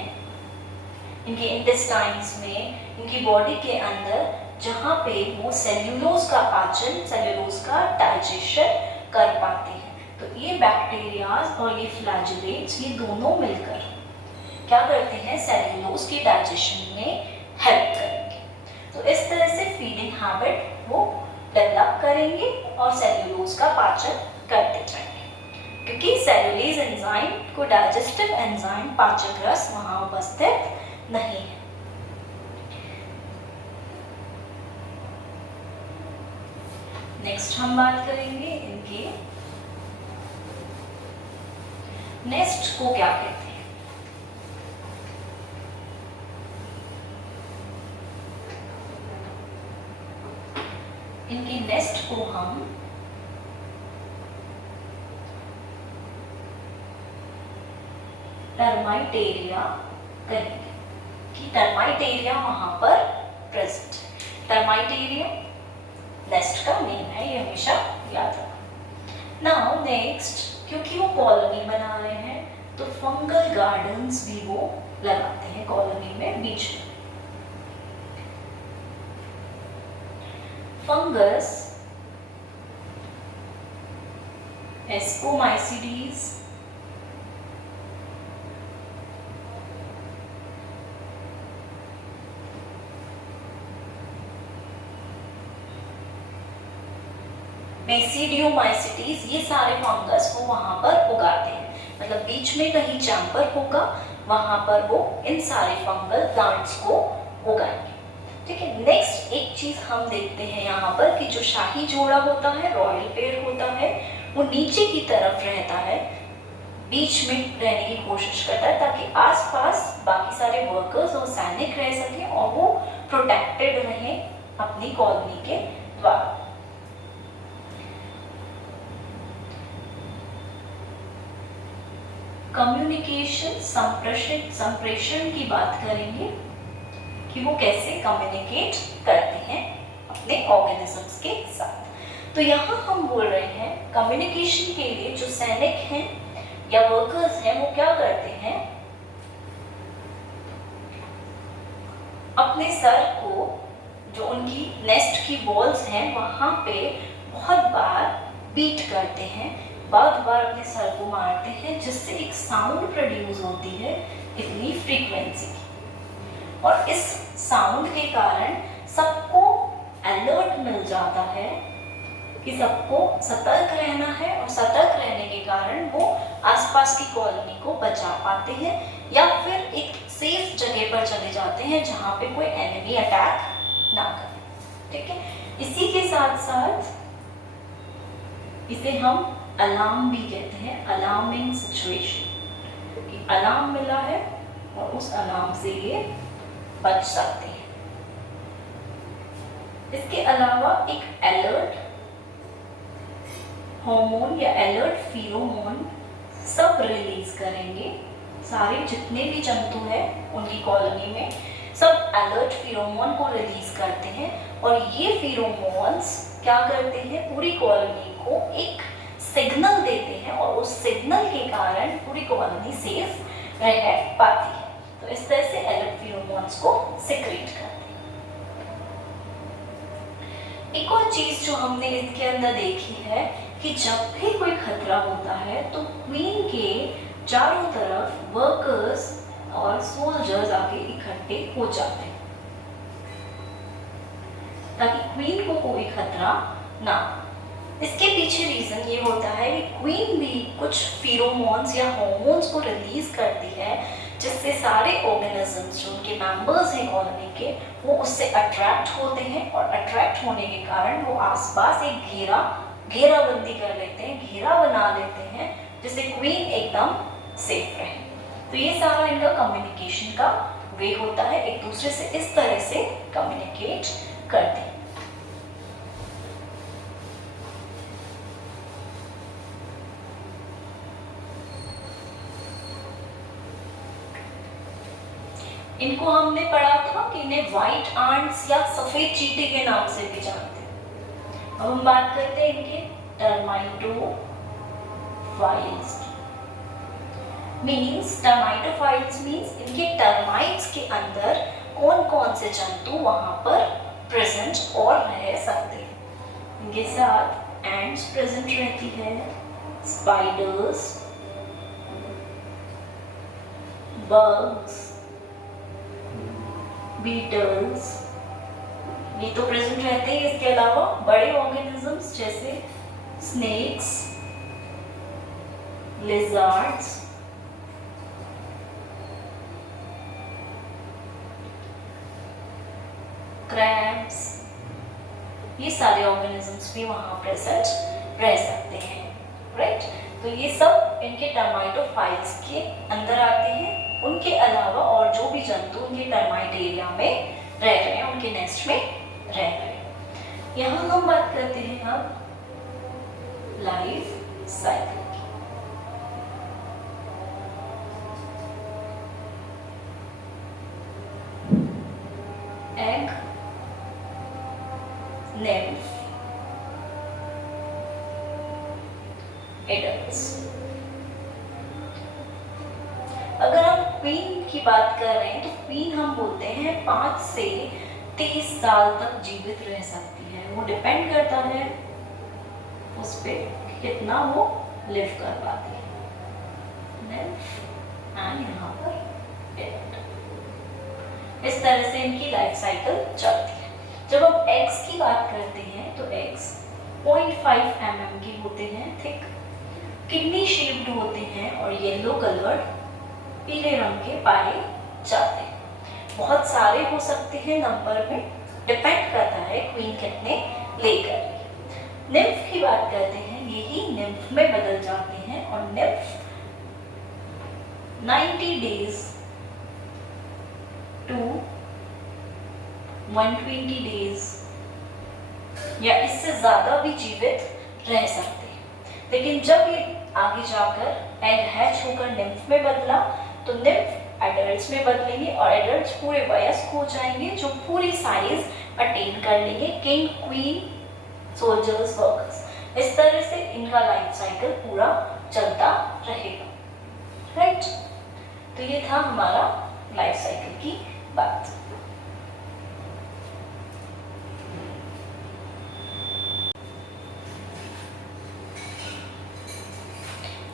इनके इंटेस्टाइन्स में, इनकी बॉडी के अंदर, जहाँ पे वो सेल्यूलोज का पाचन, सेल्यूलोज का डाइजेशन कर पाते हैं। तो ये बैक्टीरियाज और ये फ्लैजेलेट्स, ये दोनों मिलकर क्या करते हैं, सेल्यूलोज की डाइजेशन में हेल्प करेंगे। तो इस तरह से फीडिंग हैबिट वो डेवलप करेंगे और सेल्यूलोज का पाचन करते जाएंगे, क्योंकि सेल्यूलेज एंजाइम को डाइजेस्टिव एंजाइम पाचक रस वहां उपस्थित नहीं है। नेक्स्ट हम बात करेंगे इनके नेस्ट को क्या कहते हैं। इनके नेस्ट को हम टर्माइटेरिया कहेंगे कि टर्माइटेरिया वहां पर प्रेजेंट। टर्माइटेरिया नेस्ट का नेम है, ये हमेशा याद रखना। नाउ नेक्स्ट, क्योंकि वो कॉलोनी बना रहे हैं तो फंगल गार्डन्स भी वो लगाते हैं कॉलोनी में बीच में। फंगस, एस्कोमाइसिडीज, बेसिडियोमाइसिटीज, ये सारे फंगस वो वहां पर उगाते हैं। मतलब बीच में कहीं चैम्बर होगा, वहां पर वो इन सारे फंगल प्लांट्स को उगाएंगे। ठीक है। नेक्स्ट एक चीज हम देखते हैं यहाँ पर कि जो शाही जोड़ा होता है, रॉयल पेयर होता है, वो नीचे की तरफ रहता है, बीच में रहने की कोशिश करता है ताकि आसपास बाकी सारे वर्कर्स और सैनिक रह सकें और वो प्रोटेक्टेड रहें अपनी कॉलोनी के द्वारा। कम्युनिकेशन, संप्रेषण की बात करेंगे कि वो कैसे कम्युनिकेट करते हैं अपने ऑर्गेनिजम्स के साथ। तो यहाँ हम बोल रहे हैं कम्युनिकेशन के लिए जो सैनिक हैं या वर्कर्स हैं वो क्या करते हैं, अपने सर को, जो उनकी नेस्ट की वॉल्स हैं वहां पे बहुत बार बीट करते हैं, बार बार अपने सर को मारते हैं, जिससे एक साउंड प्रोड्यूस होती है इतनी फ्रीक्वेंसी की। और इस साउंड के कारण सबको अलर्ट मिल जाता है कि सबको सतर्क रहना है, और सतर्क रहने के कारण वो आसपास की कॉलोनी को बचा पाते हैं या फिर एक सेफ जगह पर चले जाते हैं जहाँ पे कोई एनिमी अटैक ना करे। ठीक है। इसी के साथ साथ इसे हम अलार्म भी कहते हैं, अलार्मिंग सिचुएशन, कि अलार्म मिला है और उस अलार्म से ये बच सकते हैं। इसके अलावा एक अलर्ट हार्मोन या अलर्ट फेरोमोन सब रिलीज करेंगे। सारे जितने भी जंतु हैं उनकी कॉलोनी में सब अलर्ट फेरोमोन को रिलीज करते हैं, और ये फेरोमोन्स क्या करते हैं, पूरी कॉलोनी को एक सिग्नल देते हैं, और उस सिग्नल के कारण पूरी कॉलोनी सेफ रह पाती है। तो इस तरह से अलर्ट फेरोमोन्स को सिक्रेट करते हैं। एक और चीज जो हमने इसके अंदर देखी है कि जब भी कोई खतरा होता है तो क्वीन के चारों तरफ वर्कर्स और सोल्जर्स आके इकट्ठे हो जाते हैं ताकि क्वीन को कोई खतरा ना। इसके पीछे रीजन ये होता है कि क्वीन भी कुछ फेरोमोन्स या हार्मोन्स को रिलीज करती है, जिससे सारे ऑर्गेनिजम्स जो उनके मेंबर्स हैं कॉलोनी के, वो उससे अट्रैक्ट होते हैं, और अट्रैक्ट होने के कारण वो आसपास एक घेराबंदी कर लेते हैं, घेरा बना लेते हैं, जिससे क्वीन एकदम सेफ रहे। तो ये सारा इनका कम्युनिकेशन का वे होता है, एक दूसरे से इस तरह से कम्युनिकेट करते हैं। इनको हमने पढ़ा था कि इन्हें व्हाइट आंट्स या सफेद चींटी के नाम से भी जानते हैं। अब हम बात करते हैं इनके टर्माइटोफाइल्स। टर्माइटोफाइल्स मीन्स इनके टर्माइट्स के अंदर कौन कौन से जंतु वहां पर प्रेजेंट और रह सकते हैं। इनके साथ एंट्स प्रेजेंट रहती है, स्पाइडर्स, बग्स, बीटल्स, ये तो प्रेजेंट रहते हैं। इसके अलावा बड़े ऑर्गेनिजम्स जैसे स्नेक्स, लिजर्ड्स, क्रैब्स, ये सारे ऑर्गेनिजम्स भी वहां प्रेजेंट रह सकते हैं, राइट। तो ये सब इनके टर्माइटोफाइल्स के अंदर आते हैं। उनके अलावा और जो भी जंतु उनके टर्माइट एरिया में रह रहे हैं, उनके नेस्ट में रह रहे हैं। यहाँ हम बात करते हैं अब लाइफ साइकिल की। Egg, nymph, adults. अगर हम क्वीन की बात कर रहे हैं तो क्वीन हम बोलते हैं 5 से 30 साल तक जीवित रह सकती है। वो डिपेंड करता है उस पे कितना वो लिव कर पाती है। एंड यहाँ पर इस तरह से इनकी लाइफ साइकिल चलती है। जब हम एग्स की बात करते हैं तो एग्स 0.5 mm के होते हैं, थिक, किडनी शेप्ड होते हैं और येलो कलर्ड, पीले रंग के पाए जाते हैं। बहुत सारे हो सकते हैं नंबर में, डिपेंड करता है क्वीन कितने लेकर। निम्फ की बात करते हैं, यही निम्फ में बदल जाते हैं और निम्फ 90 डेज टू 120 डेज या इससे ज्यादा भी जीवित रह सकते हैं। लेकिन जब ये आगे जाकर एग हैच होकर निम्फ में बदला तो निम्फ एडल्ट्स में बदलेंगे और एडल्ट्स पूरे वयस्क हो जाएंगे, जो पूरी साइज अटेन कर लेंगे, किंग, क्वीन, सोल्जर्स, वर्कर्स। इस तरह से इनका लाइफ साइकिल पूरा चलता रहेगा, राइट। तो ये था हमारा लाइफ साइकिल की बात।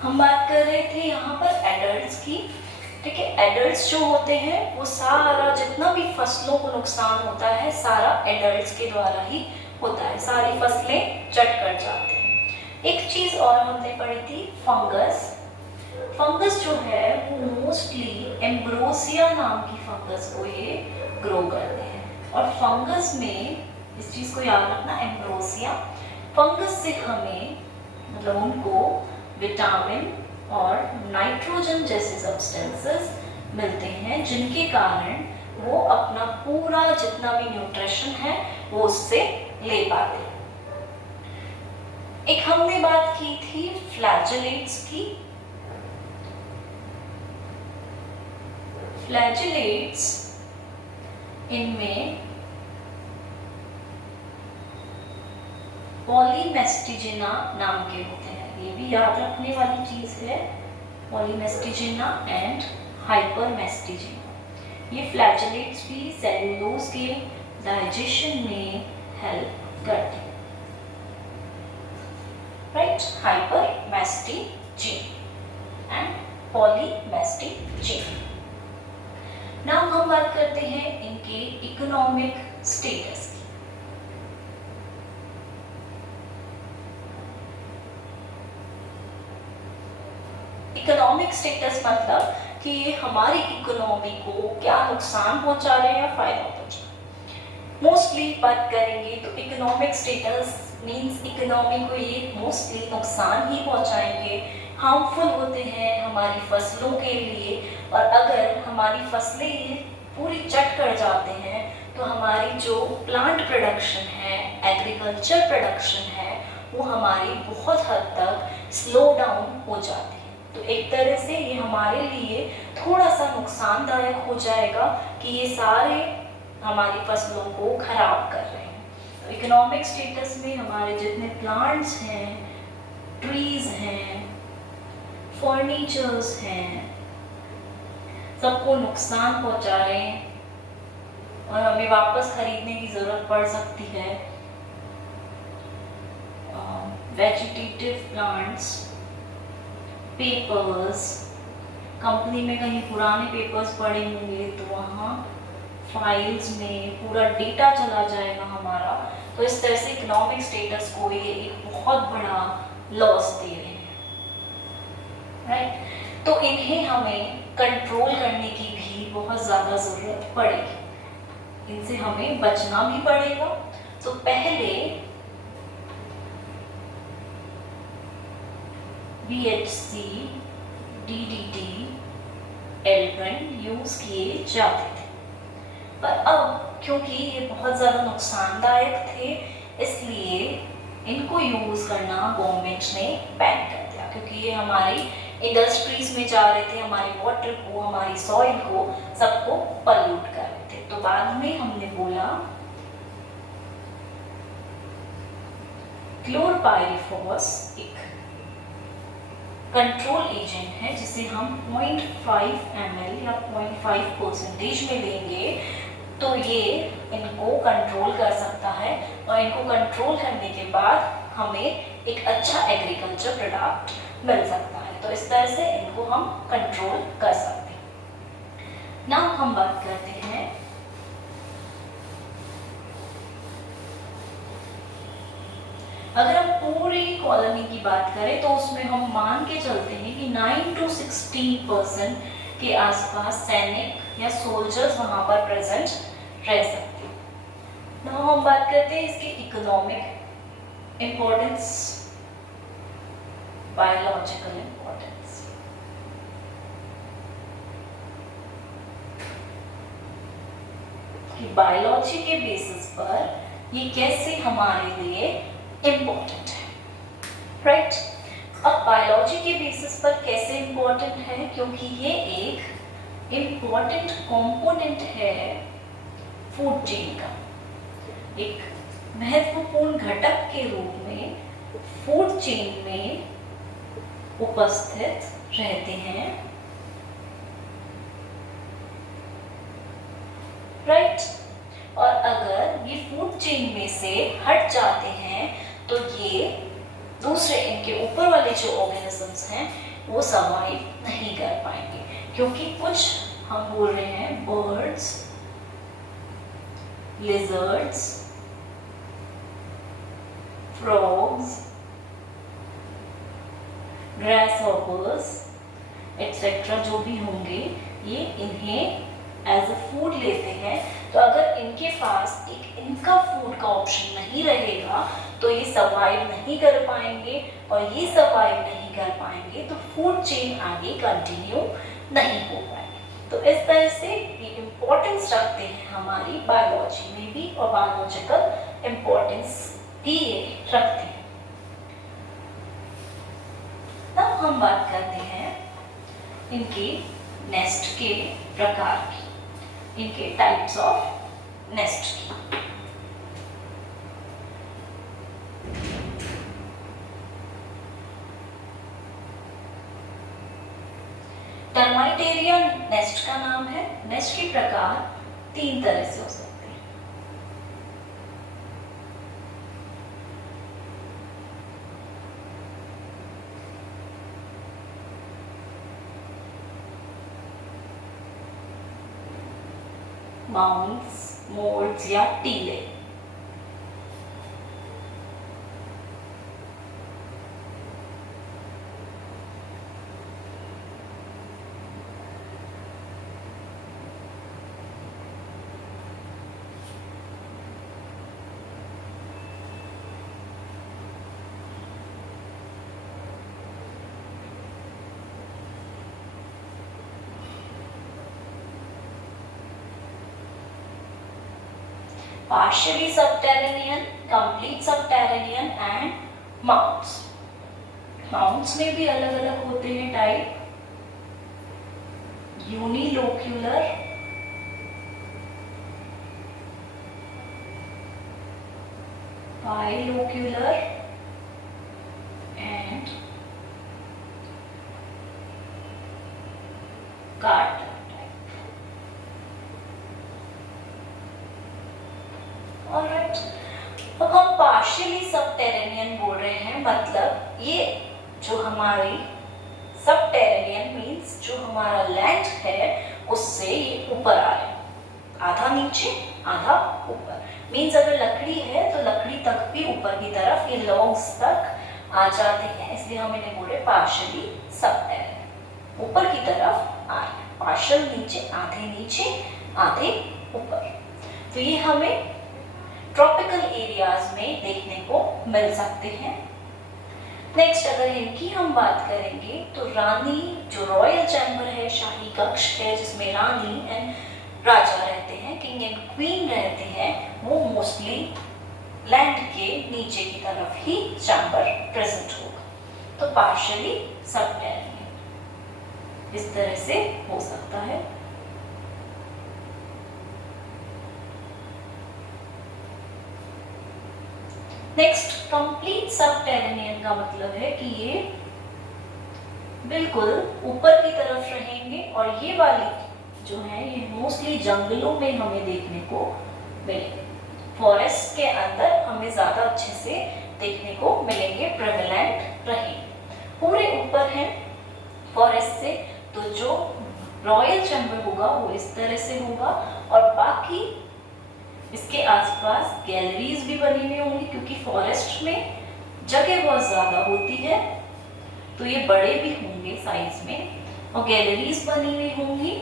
हम बात कर रहे थे यहाँ पर एडल्ट्स की, ठीक है। एडल्ट्स जो होते हैं वो सारा जितना भी फसलों को नुकसान होता है सारा एडल्ट्स के द्वारा ही होता है, सारी फसलें चट कर जाते हैं। एक चीज और हमने पढ़ी थी, फंगस। फंगस जो है वो मोस्टली एम्ब्रोसिया नाम की फंगस को ये ग्रो करते हैं और फंगस में इस चीज को याद रखना, एम्ब्रोसिया फंगस से हमें मतलब उनको विटामिन और नाइट्रोजन जैसे सब्सटेंसेस मिलते हैं, जिनके कारण वो अपना पूरा जितना भी न्यूट्रिशन है वो उससे ले पाते हैं। एक हमने बात की थी फ्लैजेलेट्स की। फ्लैजेलेट्स इनमें पॉलीमेस्टिजिना नाम के होते हैं, ये भी याद रखने वाली चीज है, पॉलीमेस्टिजिना एंड हाइपरमेस्टिजिना। ये फ्लैजेलेट्स भी सेलुलोज के डाइजेशन में हेल्प करते हैं, राइट। हाइपरमेस्टिजिन एंड पॉलीमेस्टिजिन। नाउ हम बात करते हैं इनके इकोनॉमिक स्टेटस की। इकोनॉमिक स्टेटस मतलब कि ये हमारी इकोनॉमी को क्या नुकसान पहुंचा रहे हैं या फायदा पहुंचा रहे हैं। मोस्टली बात करेंगे तो इकोनॉमिक स्टेटस मींस इकोनॉमी को ये मोस्टली नुकसान ही पहुंचाएंगे, हार्मफुल होते हैं हमारी फसलों के लिए। और अगर हमारी फसलें पूरी चट कर जाते हैं तो हमारी जो प्लांट प्रोडक्शन है, एग्रीकल्चर प्रोडक्शन है, वो हमारी बहुत हद तक स्लो डाउन हो जाती है। तो एक तरह से ये हमारे लिए थोड़ा सा नुकसानदायक हो जाएगा कि ये सारे हमारी फसलों को खराब कर रहे हैं। तो इकोनॉमिक स्टेटस में हमारे जितने प्लांट्स हैं, ट्रीज हैं, फर्नीचर्स हैं, सबको नुकसान पहुंचा रहे हैं और हमें वापस खरीदने की ज़रूरत पड़ सकती है। वेजिटेटिव प्लांट्स, पेपर्स, कंपनी में कहीं पुराने पेपर्स पड़े होंगे तो वहाँ फाइल्स में पूरा डेटा चला जाएगा हमारा। तो इस तरह से इकोनॉमिक स्टेटस को ये एक बहुत बड़ा लॉस दे रहे हैं, राइट। तो इन्हें हमें कंट्रोल करने की भी बहुत ज़्यादा ज़रूरत पड़ेगी, इनसे हमें बचना भी पड़ेगा। तो पहले BHC, DDT, एल्ड्रिन यूज किए जाते थे, पर अब क्योंकि ये बहुत ज़्यादा नुकसानदायक थे इसलिए इनको यूज़ करना गवर्नमेंट ने बैन कर दिया, क्योंकि ये हमारी इंडस्ट्रीज में जा रहे थे, हमारे वाटर को, हमारी सॉइल को, सबको पल्यूट कर रहे थे। तो बाद में हमने बोला क्लोरपाइरिफॉस एक कंट्रोल एजेंट है जिसे हम 0.5 ml या 0.5% में लेंगे तो ये इनको कंट्रोल कर सकता है, और इनको कंट्रोल करने के बाद हमें एक अच्छा एग्रीकल्चर प्रोडक्ट मिल सकता है। तो इस तरह से इनको हम कंट्रोल कर सकते हैं। नाउ हम बात करते हैं अगर हम पूरी कॉलोनी की बात करें तो उसमें हम मान के चलते हैं कि 9 to 16% के आसपास सैनिक या सोल्जर्स वहां पर प्रेजेंट रह सकते हैं। नाउ हम बात करते हैं इसकी इकोनॉमिक इम्पोर्टेंस, बायोलॉजिकल इम्पोर्टेंस। कि बायोलॉजी के बेसिस पर ये कैसे हमारे लिए इम्पोर्टेंट है, राइट। अब बायोलॉजी के बेसिस पर कैसे इम्पोर्टेंट है, क्योंकि ये एक इम्पोर्टेंट कंपोनेंट है फूड चेन का, एक महत्वपूर्ण घटक के रूप में फूड चेन में उपस्थित रहते हैं, राइट। और अगर ये फूड चेन में से हट जाते हैं तो ये दूसरे इनके ऊपर वाले जो ऑर्गेनिजम्स हैं वो सर्वाइव नहीं कर पाएंगे, क्योंकि कुछ हम बोल रहे हैं बर्ड्स, लिजर्ड्स, फ्रॉग्स, ग्रासहॉपर्स एक्सेट्रा जो भी होंगे, ये इन्हें एज अ फूड लेते हैं। तो अगर इनके पास एक इनका फूड का ऑप्शन नहीं रहेगा तो ये सर्वाइव नहीं कर पाएंगे, और ये सर्वाइव नहीं कर पाएंगे तो फूड चेन आगे कंटिन्यू नहीं हो पाएगी। तो इस तरह से ये इम्पोर्टेंस रखते हैं हमारी बायोलॉजी में भी, और बायोलॉजिकल इम्पोर्टेंस भी ये रखते हैं। तब हम बात करते हैं इनके नेस्ट के प्रकार की, इनके टाइप्स ऑफ नेस्ट की। टर्माइटेरिया नेस्ट का नाम है। नेस्ट के प्रकार 3 तरह से हो सकते हैं। माउंट्स, मोल्ड्स या टीले। partially subterranean, complete subterranean and mounds. Mounds में भी अलग अलग होते हैं type, unilocular, bilocular and carton type. Alright, अब हम पार्शियली सबटेरेनियन बोल रहे हैं, मतलब ये जो हमारी सबटेरेनियन मीन्स जो हमारा लैंड है उससे ये ऊपर आ रहे हैं, आधा नीचे आधा ऊपर। मीन्स अगर लकड़ी है तो लकड़ी तक भी ऊपर की तरफ ये लॉन्ग्स तक आ जाते हैं, इसलिए हम इन्हें बोले पार्शियली सबटेरेनियन, ऊपर की तरफ आ रहे हैं। पार्शियल नीचे आधे ऊपर। तो ये हमें ट्रॉपिकल एरियाज में देखने को मिल सकते हैं। नेक्स्ट अगर इनकी हम बात करेंगे तो रानी जो रॉयल चैम्बर है, शाही कक्ष है जिसमें रानी एंड राजा रहते हैं, किंग एंड क्वीन रहते हैं, वो मोस्टली लैंड के नीचे की तरफ ही चैम्बर प्रेजेंट होगा। तो पार्शियली सबटेरेनियन इस तरह से हो सकता है। नेक्स्ट कंप्लीट सबटेरेनियन का मतलब है कि ये बिल्कुल ऊपर की तरफ रहेंगे और ये वाली जो है ये मोस्टली जंगलों में हमें देखने को मिलेंगे, फॉरेस्ट के अंदर हमें ज्यादा अच्छे से देखने को मिलेंगे, प्रेवलेंट रहेंगे। पूरे ऊपर है फॉरेस्ट से, तो जो रॉयल चैम्बर होगा वो इस तरह से होगा और बाकी इसके आसपास गैलरीज भी बनी हुई होंगी, क्योंकि फॉरेस्ट में जगह बहुत ज्यादा होती है तो ये बड़े भी होंगे साइज में और गैलरीज बनी हुई होंगी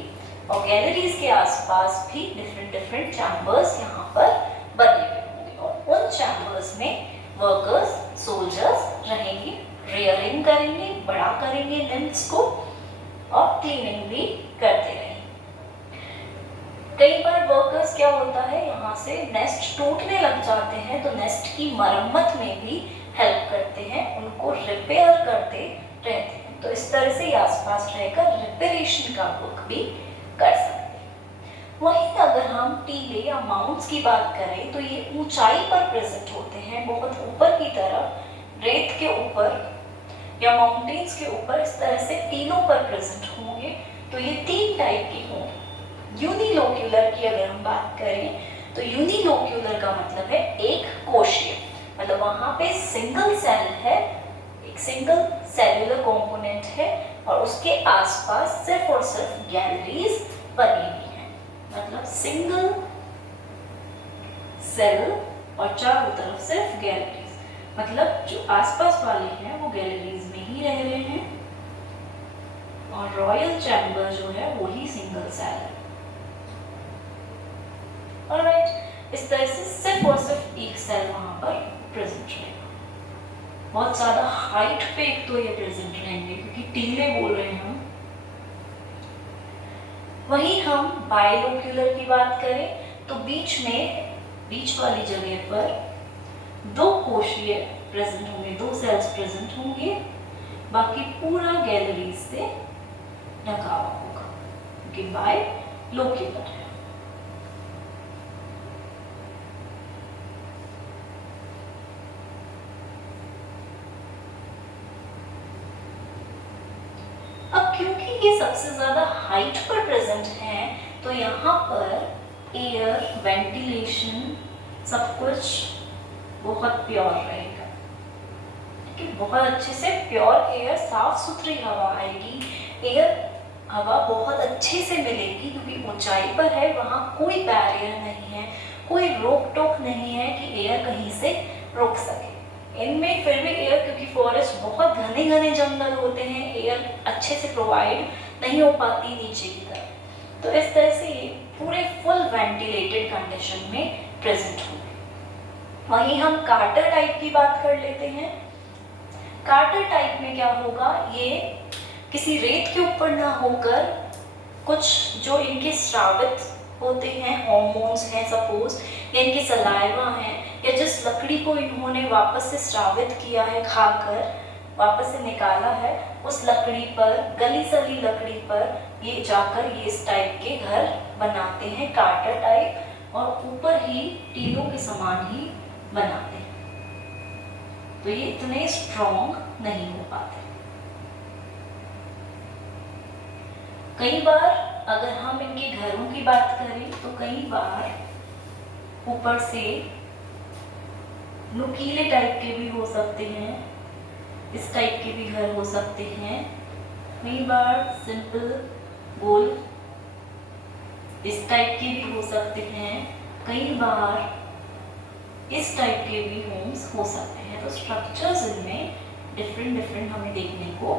और गैलरीज के आसपास भी डिफरेंट चैम्बर्स यहाँ पर बने हुए होंगे और उन चैम्बर्स में वर्कर्स सोल्जर्स रहेंगे, रेयरिंग करेंगे, बड़ा करेंगे लिम्स को और क्लीनिंग भी करते रहेंगे। कई बार वर्कर्स क्या होता है यहाँ से नेस्ट टूटने लग जाते हैं तो नेस्ट की मरम्मत में भी हेल्प करते हैं, उनको रिपेयर करते रहते हैं। तो इस तरह से आसपास रहकर रिपेरेशन का वर्क भी कर सकते हैं। वहीं अगर हम टीले या माउंट्स की बात करें तो ये ऊंचाई पर प्रेजेंट होते हैं, बहुत ऊपर की तरफ रेत के ऊपर या माउंटेन्स के ऊपर इस तरह से टीलों पर प्रेजेंट होंगे। तो ये तीन टाइप के होंगे। यूनिलोक्यूलर की अगर हम बात करें तो यूनिलोक्यूलर का मतलब है एक कोशीय, मतलब वहां पे सिंगल सेल है, एक सिंगल सेल्यूलर कंपोनेंट है और उसके आसपास सिर्फ और सिर्फ गैलरीज बनी हुई हैं, मतलब सिंगल सेल और चारों तरफ सिर्फ गैलरीज, मतलब जो आसपास वाले हैं वो गैलरीज में ही रह रहे हैं और रॉयल चैम्बर जो है वही सिंगल सेल है। ऑलराइट, इस तरह से सिर्फ और सिर्फ एक सेल वहां पर प्रेजेंट रहेगा। बहुत ज्यादा हाइट पे एक तो ये प्रेजेंट रहेंगे क्योंकि टीले बोल रहे हैं हम। वहीं हम बाइलोक्यूलर की बात करें तो बीच वाली जगह पर दो कोशिए प्रेजेंट होंगे, दो सेल्स प्रेजेंट होंगे, बाकी पूरा गैलरी से ढका हुआ होगा क्योंकि बाइलोक्यूलर है। क्योंकि ये सबसे ज्यादा हाइट पर प्रेजेंट है तो यहाँ पर एयर, वेंटिलेशन सब कुछ बहुत प्योर रहेगा, क्योंकि बहुत अच्छे से प्योर एयर, साफ सुथरी हवा आएगी, एयर हवा बहुत अच्छे से मिलेगी क्योंकि ऊंचाई पर है, वहाँ कोई बैरियर नहीं है, कोई रोक टोक नहीं है कि एयर कहीं से रोक सके। इनमें फिर भी एयर, क्योंकि फॉरेस्ट बहुत घने घने जंगल होते हैं, एयर अच्छे से प्रोवाइड नहीं हो पाती नीचे की तरफ, तो इस तरह से ये पूरे फुल वेंटिलेटेड कंडीशन में प्रेजेंट होंगे। वहीं हम कार्टर टाइप की बात कर लेते हैं। कार्टर टाइप में क्या होगा, ये किसी रेत के ऊपर ना होकर कुछ जो इनके स्रावित होते हैं, हॉर्मोन्स हैं सपोज, या इनके सलाइवा हैं, या जिस लकड़ी को इन्होंने वापस से स्रावित किया है खाकर, वापस से निकाला है, उस लकड़ी पर, गली सली लकड़ी पर ये जाकर ये इस टाइप के घर बनाते हैं, कार्टर टाइप, और ऊपर ही टीलों के समान ही बनाते हैं। तो ये इतने स्ट्रॉन्ग नहीं हो पाते। कई बार अगर हम इनके घरों की बात करें तो कई बार ऊपर से नुकीले टाइप के भी हो सकते हैं, इस टाइप के भी घर हो सकते हैं, कई बार सिंपल गोल इस टाइप के भी हो सकते हैं, कई बार इस टाइप के भी होम्स हो सकते हैं। तो स्ट्रक्चर्स इनमें डिफरेंट हमें देखने को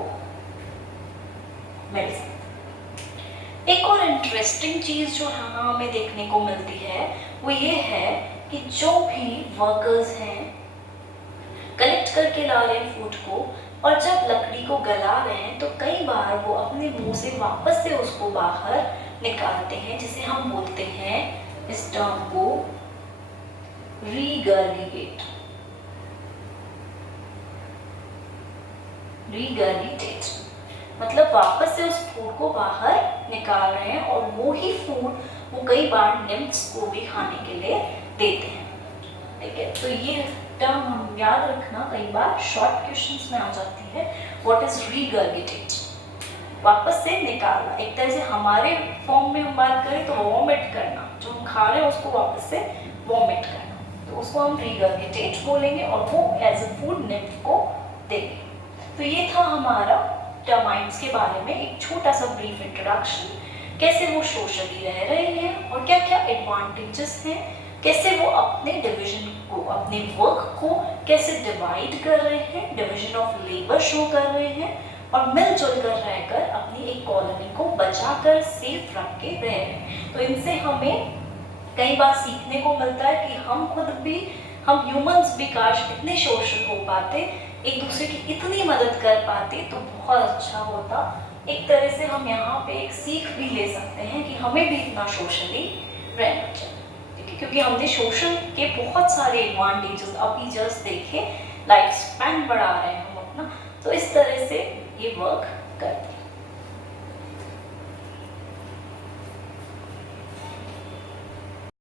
मिल सकती है। एक और इंटरेस्टिंग चीज जो हमें देखने को मिलती है वो ये है कि जो भी वर्कर्स हैं कलेक्ट करके ला रहे हैं फूड को, और जब लकड़ी को गला रहे हैं तो कई बार वो अपने मुंह से वापस से उसको बाहर निकालते हैं, जिसे हम बोलते हैं, इस टर्म को रीगर्गिटेट। रीगर्गिटेट मतलब वापस से उस फूड को बाहर निकाल रहे हैं, और वो ही फूड वो कई बार निम्फ्स को भी खाने के लिए देते हैं। ठीक है, तो ये टर्म हम याद रखना, कई बार शॉर्ट क्वेश्चंस में आ जाती है। What is regurgitate? वापस से निकालना। एक तरह से हमारे फॉर्म में हम बात करें तो वॉमिट करना, जो हम खा रहे हैं उसको वापस से वॉमिट करना, तो उसको हम रीगर्गिटेट बोलेंगे, और वो एज अ फूड निम्फ को देंगे। तो ये था हमारा टर्माइट्स के बारे में एक छोटा सा ब्रीफ इंट्रोडक्शन, कैसे वो सोशली रह रहे हैं और क्या क्या एडवांटेजेस हैं, कैसे वो अपने डिवीजन को, अपने वर्क को कैसे डिवाइड कर रहे हैं, डिवीजन ऑफ लेबर शो कर रहे हैं, और मिलजुल कर रहकर अपनी एक कॉलोनी को बचाकर सेफ रख के रह रहे हैं। तो इनसे हमें कई बार सीखने को मिलता है कि हम खुद भी, हम ह्यूमंस भी काश इतने सोशल हो पाते, एक दूसरे की इतनी मदद कर पाते तो बहुत अच्छा होता। एक तरह से हम यहाँ पे एक सीख भी ले सकते हैं कि हमें भी इतना सोशली रहना चाहिए, क्योंकि हमने सोशल के बहुत सारे एडवांटेजेस अभी जस्ट देखे, लाइफ स्पैन बढ़ा रहे हैं हम अपना, तो इस तरह से ये वर्क करते हैं।